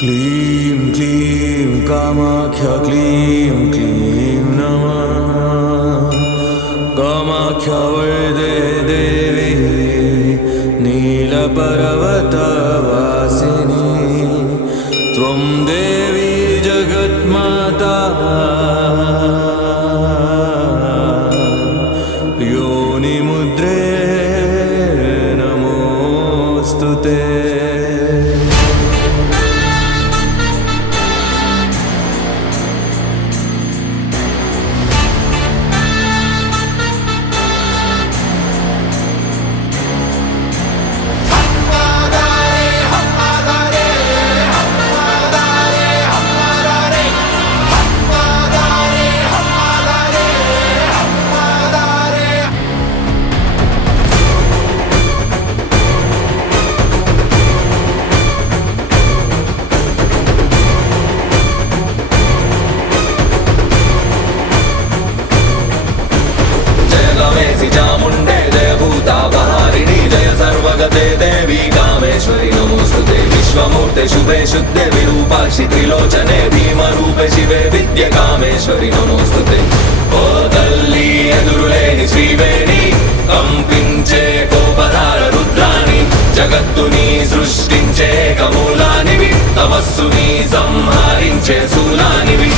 क्लीं क्लीं कामाख्य क्लीं क्लीं नमः। कामाख्य वरदे देवी नीलपर्वतवासिनी त्वं देवी जगन्माता योनिमुद्रे नमोऽस्तुते। चामुण्डे जय भूतापहारिणी जय सर्वगते देवी कामेश्वरि नमोस्तुते। विश्वमूर्ते शुभे शुद्धे विरूपाक्षि त्रिलोचने भीमरूपे शिवे विद्ये कामेश्वरि नमोस्तुते। ओ तल्ली एदुरुलेनि श्रीवेणि कंपिंचे कोपधार रुद्राणि जगत्तुनी सृष्टिंचे कमूलानिवि तमस्सुनी संहारिंचे शूलानिवि।